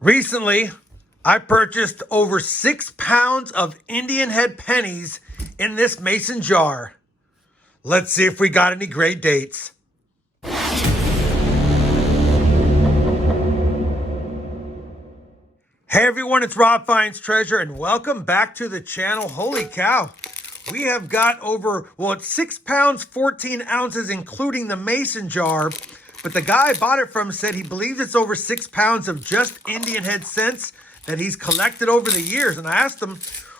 Recently, I purchased over 6 pounds of Indian head pennies in this mason jar. Let's see if we got any great dates. Hey everyone, it's Rob Finds Treasure and welcome back to the channel. Holy cow. We have got it's 6 pounds, 14 ounces, including the mason jar. But the guy I bought it from said he believes it's over 6 pounds of just Indian head cents that he's collected over the years. And I asked him,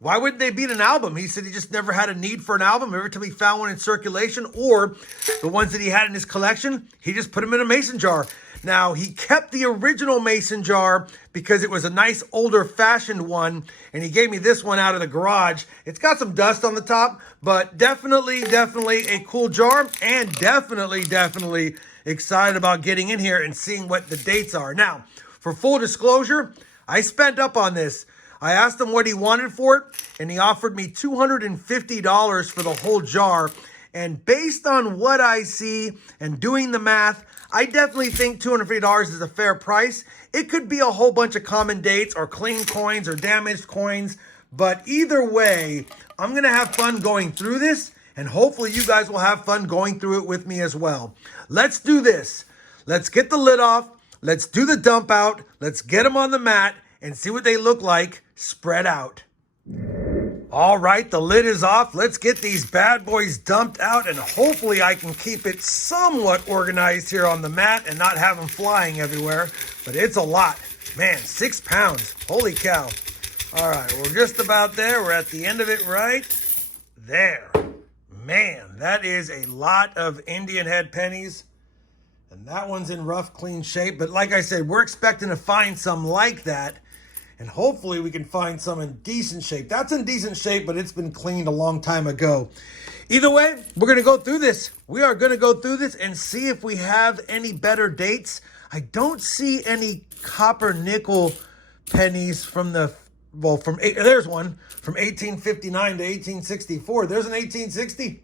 why wouldn't they be in an album? He said he just never had a need for an album. Every time he found one in circulation or the ones that he had in his collection, he just put them in a mason jar. Now, he kept the original mason jar because it was a nice older fashioned one, and he gave me this one out of the garage. It's got some dust on the top, but definitely a cool jar, and definitely excited about getting in here and seeing what the dates are. Now, for full disclosure, I spent up on this. I asked him what he wanted for it, and he offered me $250 for the whole jar. And based on what I see and doing the math, I definitely think $250 is a fair price. It could be a whole bunch of common dates or clean coins or damaged coins. But either way, I'm going to have fun going through this. And hopefully you guys will have fun going through it with me as well. Let's do this. Let's get the lid off. Let's do the dump out. Let's get them on the mat and see what they look like spread out. All right, the lid is off. Let's get these bad boys dumped out, and hopefully I can keep it somewhat organized here on the mat and not have them flying everywhere. But it's a lot. Man, 6 pounds. Holy cow. All right, we're just about there. We're at the end of it right there. Man, that is a lot of Indian head pennies. And that one's in rough, clean shape. But like I said, we're expecting to find some like that. And hopefully we can find some in decent shape. That's in decent shape, but it's been cleaned a long time ago. Either way, we're going to go through this. We are going to go through this and see if we have any better dates. I don't see any copper nickel pennies from there's one from 1859 to 1864. There's an 1860.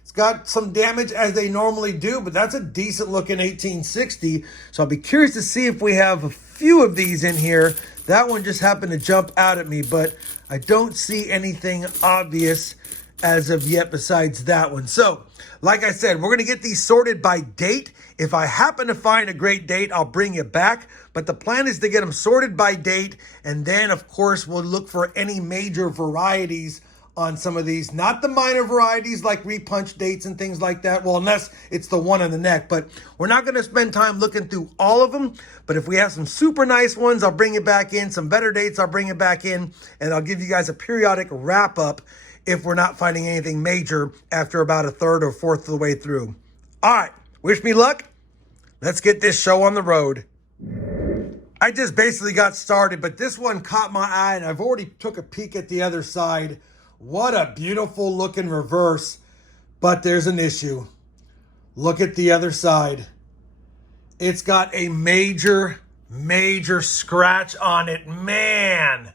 It's got some damage as they normally do, but that's a decent looking 1860. So I'll be curious to see if we have a few of these in here. That one just happened to jump out at me, but I don't see anything obvious as of yet besides that one. So, like I said, we're going to get these sorted by date. If I happen to find a great date, I'll bring you back. But the plan is to get them sorted by date, and then, of course, we'll look for any major varieties on some of these, not the minor varieties like repunch dates and things like that. Well, unless it's the one on the neck, but we're not going to spend time looking through all of them. But if we have some super nice ones, I'll bring it back in. Some better dates, I'll bring it back in, and I'll give you guys a periodic wrap up if we're not finding anything major after about a third or fourth of the way through. All right, wish me luck. Let's get this show on the road. I just basically got started, but this one caught my eye, and I've already took a peek at the other side. What a beautiful looking reverse, but there's an issue. Look at the other side. It's got a major scratch on it. Man,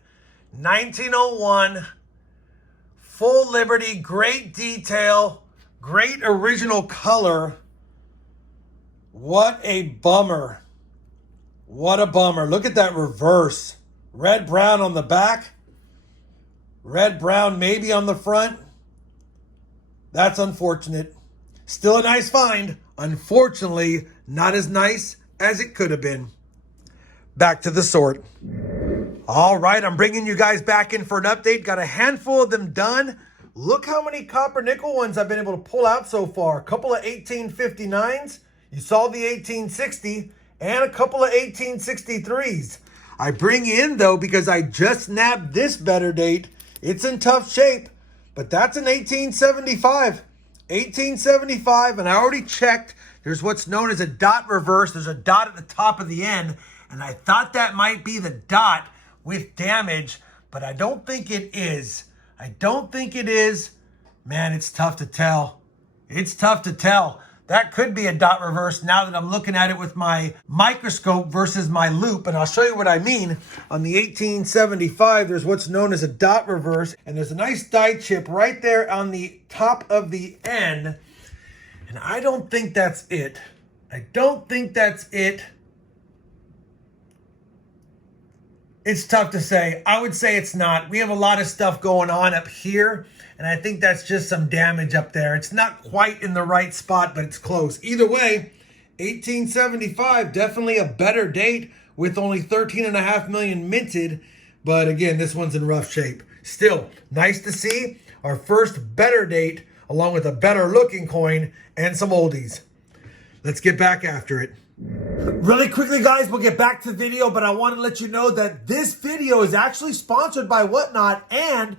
1901, full Liberty, great detail, great original color. What a bummer. What a bummer. Look at that reverse. Red, brown on the back. Red, brown, maybe on the front. That's unfortunate. Still a nice find. Unfortunately, not as nice as it could have been. Back to the sort. All right, I'm bringing you guys back in for an update. Got a handful of them done. Look how many copper nickel ones I've been able to pull out so far. A couple of 1859s. You saw the 1860 and a couple of 1863s. I bring in, though, because I just nabbed this better date. It's in tough shape, but that's an 1875. 1875, and I already checked. There's what's known as a dot reverse. There's a dot at the top of the end, and I thought that might be the dot with damage, but I don't think it is. I don't think it is. Man, it's tough to tell. It's tough to tell. That could be a dot reverse now that I'm looking at it with my microscope versus my loop. And I'll show you what I mean. On the 1875, there's what's known as a dot reverse. And there's a nice die chip right there on the top of the end. And I don't think that's it. I don't think that's it. It's tough to say. I would say it's not. We have a lot of stuff going on up here, and I think that's just some damage up there. It's not quite in the right spot, but it's close. Either way, 1875, definitely a better date with only 13.5 million minted. But again, this one's in rough shape. Still, nice to see our first better date along with a better looking coin and some oldies. Let's get back after it. Really quickly, guys, we'll get back to the video, but I want to let you know that this video is actually sponsored by Whatnot, and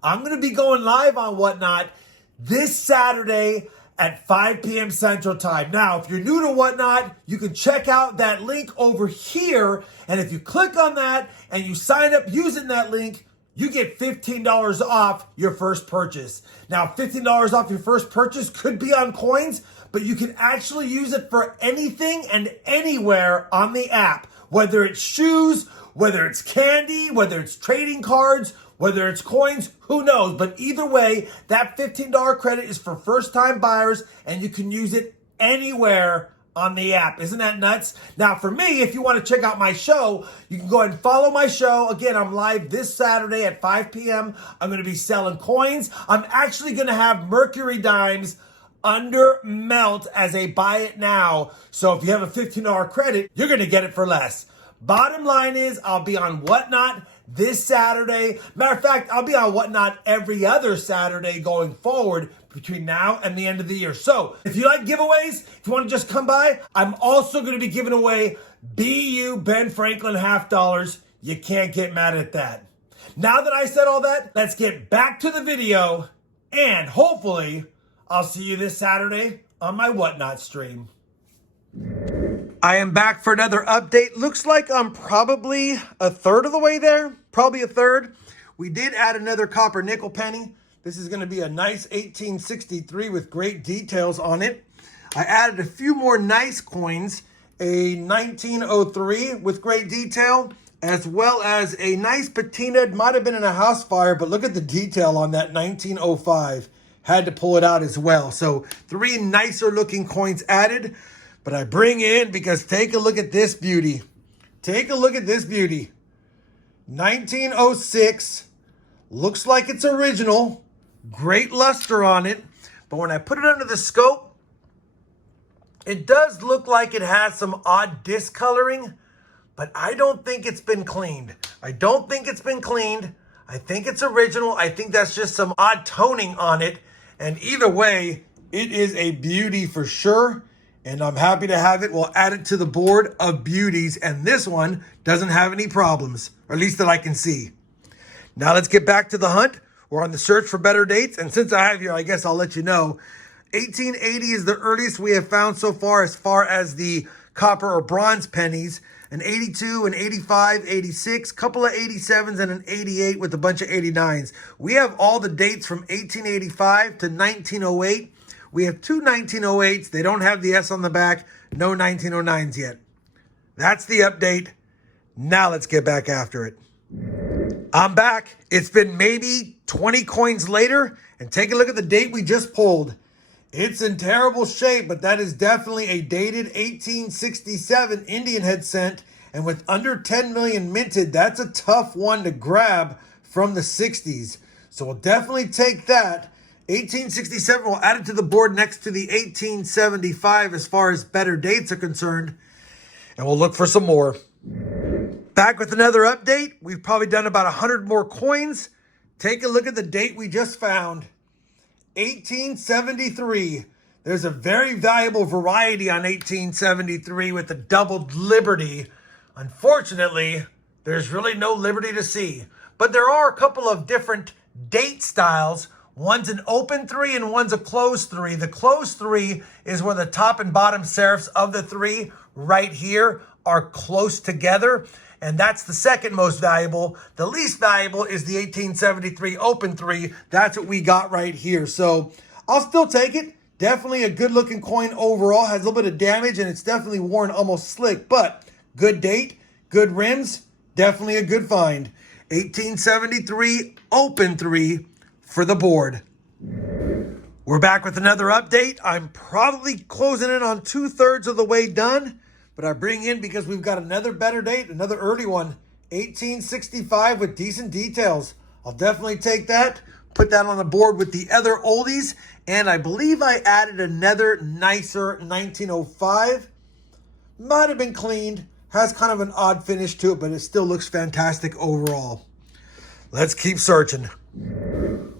I'm going to be going live on Whatnot this Saturday at 5 p.m. Central Time. Now, if you're new to Whatnot, you can check out that link over here, and if you click on that and you sign up using that link, you get $15 off your first purchase. Now, $15 off your first purchase could be on coins, but you can actually use it for anything and anywhere on the app, whether it's shoes, whether it's candy, whether it's trading cards, whether it's coins, who knows? But either way, that $15 credit is for first-time buyers, and you can use it anywhere on the app. Isn't that nuts? Now, for me, if you want to check out my show, you can go ahead and follow my show. Again, I'm live this Saturday at 5 p.m. I'm going to be selling coins. I'm actually going to have Mercury dimes under melt as a buy it now. So if you have a $15 credit, you're going to get it for less. Bottom line is, I'll be on Whatnot this Saturday. Matter of fact, I'll be on Whatnot every other Saturday going forward between now and the end of the year. So if you like giveaways, if you want to just come by, I'm also going to be giving away BU Ben Franklin $50. You can't get mad at that. Now that I said all that, let's get back to the video, and hopefully I'll see you this Saturday on my Whatnot stream. I am back for another update. Looks like I'm probably a third of the way there. Probably a third. We did add another copper nickel penny. This is going to be a nice 1863 with great details on it. I added a few more nice coins. A 1903 with great detail, as well as a nice patina. It might have been in a house fire, but look at the detail on that 1905. Had to pull it out as well. So 3 nicer looking coins added. But I bring in, because take a look at this beauty. Take a look at this beauty. 1906. Looks like it's original. Great luster on it. But when I put it under the scope, it does look like it has some odd discoloring. But I don't think it's been cleaned. I don't think it's been cleaned. I think it's original. I think that's just some odd toning on it. And either way, it is a beauty for sure. And I'm happy to have it. We'll add it to the board of beauties. And this one doesn't have any problems, or at least that I can see. Now let's get back to the hunt. We're on the search for better dates. And since I have you, I guess I'll let you know. 1880 is the earliest we have found so far as the copper or bronze pennies. An 82, an 85, 86, couple of 87s, and an 88 with a bunch of 89s. We have all the dates from 1885 to 1908. We have 2 1908s. They don't have the S on the back. No 1909s yet. That's the update. Now let's get back after it. I'm back. It's been maybe 20 coins later. And take a look at the date we just pulled. It's in terrible shape, but that is definitely a dated 1867 Indian head cent. And with under 10 million minted, that's a tough one to grab from the 60s. So we'll definitely take that. 1867, we'll add it to the board next to the 1875 as far as better dates are concerned. And we'll look for some more. Back with another update. We've probably done about 100 more coins. Take a look at the date we just found. 1873. There's a very valuable variety on 1873 with the doubled Liberty. Unfortunately, there's really no Liberty to see. But there are a couple of different date styles. One's an open 3 and one's a closed 3. The closed 3 is where the top and bottom serifs of the 3 right here are close together. And that's the second most valuable. The least valuable is the 1873 open 3. That's what we got right here. So I'll still take it. Definitely a good looking coin overall. Has a little bit of damage and it's definitely worn almost slick. But good date, good rims, definitely a good find. 1873 open 3 for the board. We're back with another update. I'm probably closing in on 2/3 of the way done, but I bring in because we've got another better date, another early one, 1865 with decent details. I'll definitely take that. Put that on the board with the other oldies. And I believe I added another nicer 1905. Might have been cleaned. Has kind of an odd finish to it, but it still looks fantastic overall. Let's keep searching.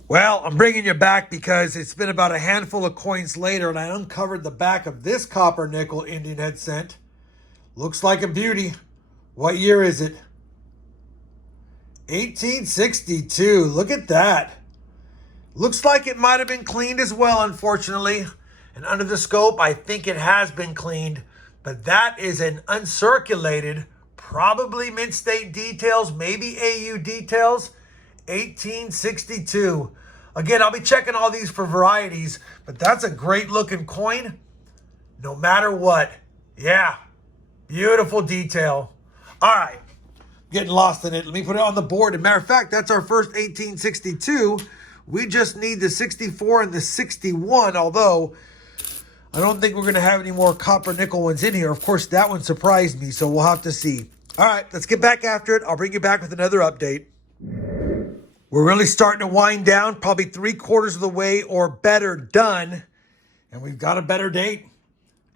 Well, I'm bringing you back because it's been about a handful of coins later and I uncovered the back of this copper nickel Indian head cent. Looks like a beauty. What year is it? 1862. Look at that. Looks like it might have been cleaned as well, unfortunately. And under the scope, I think it has been cleaned. But that is an uncirculated, probably mid-state details, maybe AU details, 1862. Again, I'll be checking all these for varieties, but that's a great looking coin, no matter what. Yeah, beautiful detail. All right, getting lost in it. Let me put it on the board. As a matter of fact, that's our first 1862. We just need the 64 and the 61, although I don't think we're going to have any more copper nickel ones in here. Of course, that one surprised me, so we'll have to see. All right, let's get back after it. I'll bring you back with another update. We're really starting to wind down, probably 3/4 of the way or better done. And we've got a better date.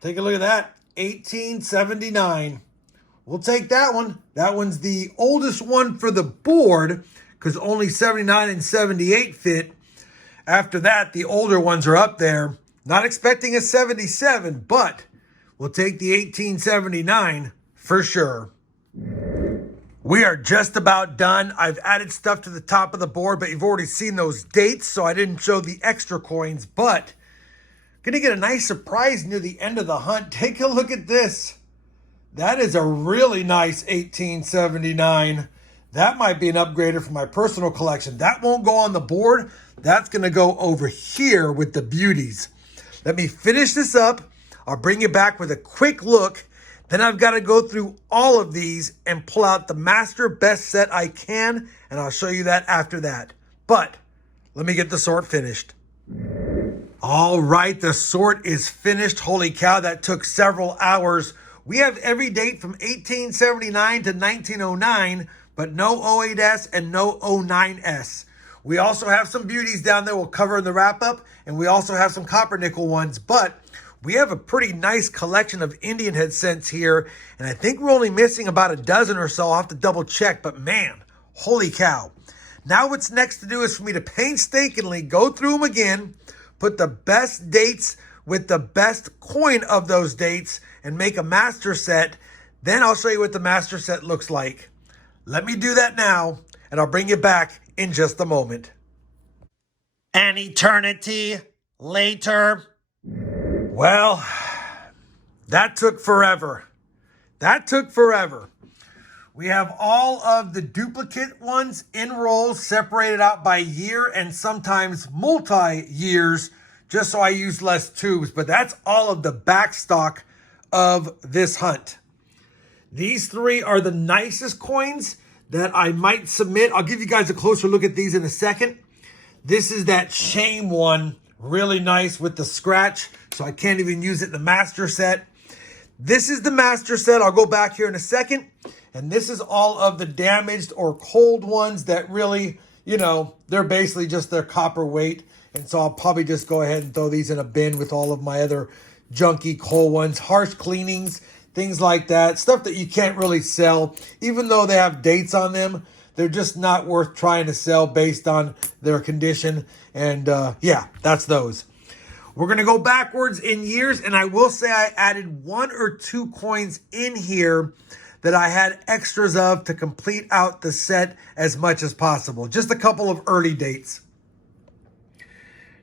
Take a look at that, 1879. We'll take that one. That one's the oldest one for the board because only 79 and 78 fit. After that, the older ones are up there. Not expecting a 77, but we'll take the 1879 for sure. We are just about done. I've added stuff to the top of the board, but you've already seen those dates, so I didn't show the extra coins, but gonna get a nice surprise near the end of the hunt. Take a look at this. That is a really nice 1879. That might be an upgrader for my personal collection. That won't go on the board. That's gonna go over here with the beauties. Let me finish this up. I'll bring you back with a quick look. Then I've got to go through all of these and pull out the master best set I can, and I'll show you that after that. But let me get the sort finished. All right, the sort is finished. Holy cow, that took several hours. We have every date from 1879 to 1909, but no 08S and no 09S. We also have some beauties down there we'll cover in the wrap-up, and we also have some copper nickel ones, but we have a pretty nice collection of Indian head cents here, and I think we're only missing about a dozen or so. I'll have to double check, but man, holy cow. Now what's next to do is for me to painstakingly go through them again, put the best dates with the best coin of those dates, and make a master set. Then I'll show you what the master set looks like. Let me do that now, and I'll bring you back in just a moment. An eternity later. Well, that took forever. That took forever. We have all of the duplicate ones in rolls separated out by year and sometimes multi-years, just so I use less tubes. But that's all of the back stock of this hunt. These three are the nicest coins that I might submit. I'll give you guys a closer look at these in a second. This is that shame one. Really nice with the scratch, so I can't even use it in the master set. This is the master set. I'll go back here in a second. And this is all of the damaged or cold ones that really, you know, they're basically just their copper weight. And so I'll probably just go ahead and throw these in a bin with all of my other junky cold ones. Harsh cleanings, things like that. Stuff that you can't really sell. Even though they have dates on them, they're just not worth trying to sell based on their condition. And yeah, that's those. We're going to go backwards in years. And I will say I added 1 or 2 coins in here that I had extras of to complete out the set as much as possible. Just a couple of early dates.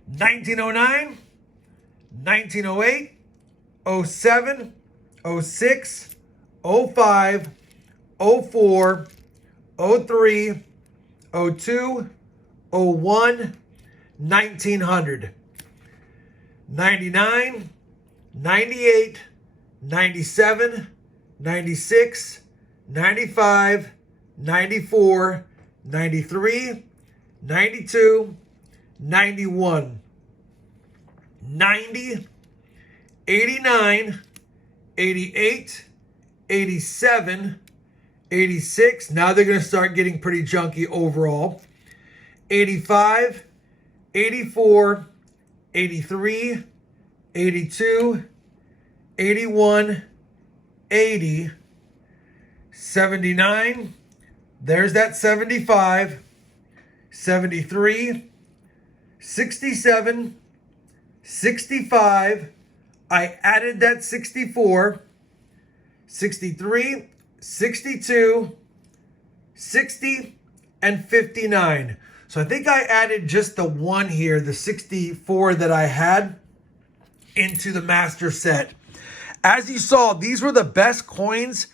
1909, 1908, 07, 06, 05, 04, 03, 02, 01, 1900, 99, 98, 97, 96, 95, 94, 93, 92, 91, 90, 89, 88, 87, 86. Now they're going to start getting pretty junky overall. 85, 84, 83, 82, 81, 80, 79. There's that 75, 73, 67, 65. I added that 64, 63, 62, 60, and 59. So I think I added just the one here, the 64 that I had, into the master set. As you saw, these were the best coins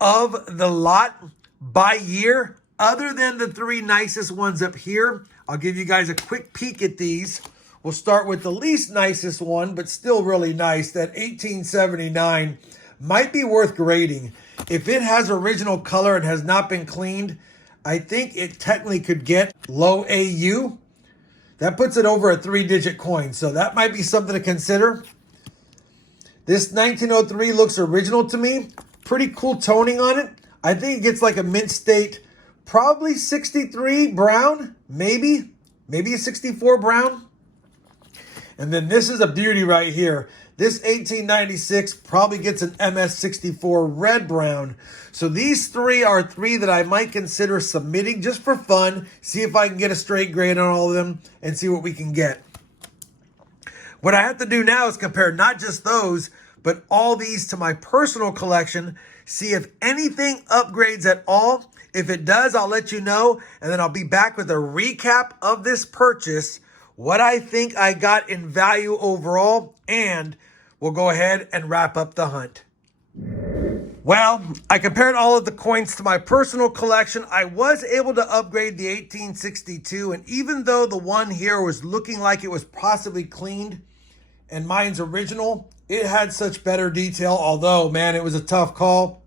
of the lot by year, other than the three nicest ones up here. I'll give you guys a quick peek at these. We'll start with the least nicest one, but still really nice. That 1879 might be worth grading. If it has original color and has not been cleaned, I think it technically could get low AU. That puts it over a 3-digit coin, so that might be something to consider. This 1903 looks original to me. Pretty cool toning on it. I think it gets like a mint state, probably 63 brown, maybe a 64 brown. And then this is a beauty right here. This 1896 probably gets an MS64 red brown. So these three are three that I might consider submitting just for fun. See if I can get a straight grade on all of them and see what we can get. What I have to do now is compare not just those, but all these to my personal collection. See if anything upgrades at all. If it does, I'll let you know. And then I'll be back with a recap of this purchase, what I think I got in value overall, and we'll go ahead and wrap up the hunt. Well, I compared all of the coins to my personal collection. I was able to upgrade the 1862, and even though the one here was looking like it was possibly cleaned and mine's original, it had such better detail, although, man, it was a tough call.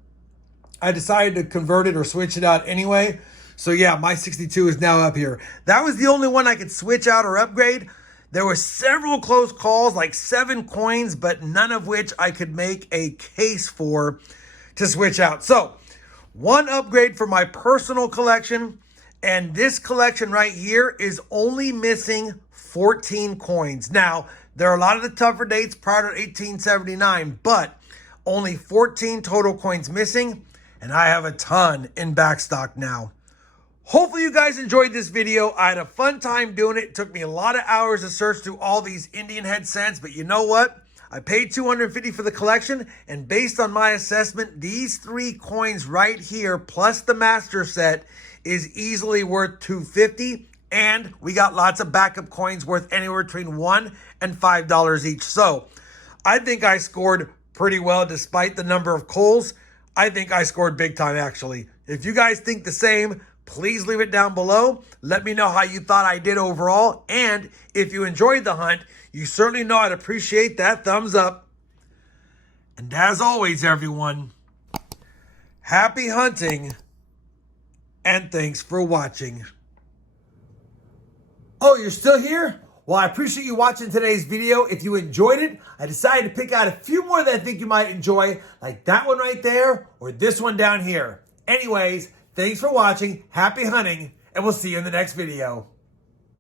I decided to convert it or switch it out anyway. So yeah, my 62 is now up here. That was the only one I could switch out or upgrade. There were several close calls, like 7 coins, but none of which I could make a case for to switch out. So one upgrade for my personal collection, and this collection right here is only missing 14 coins. Now, there are a lot of the tougher dates prior to 1879, but only 14 total coins missing, and I have a ton in backstock now. Hopefully you guys enjoyed this video. I had a fun time doing it. It took me a lot of hours to search through all these Indian head cents, but you know what? I paid $250 for the collection, and based on my assessment, these 3 coins right here, plus the master set, is easily worth $250, and we got lots of backup coins worth anywhere between $1 and $5 each. So I think I scored pretty well despite the number of calls. I think I scored big time, actually. If you guys think the same, please leave it down below. Let me know how you thought I did overall. And if you enjoyed the hunt, you certainly know I'd appreciate that thumbs up. And as always, everyone, happy hunting and thanks for watching. Oh, you're still here? Well, I appreciate you watching today's video. If you enjoyed it, I decided to pick out a few more that I think you might enjoy, like that one right there or this one down here. Anyways, thanks for watching, happy hunting, and we'll see you in the next video.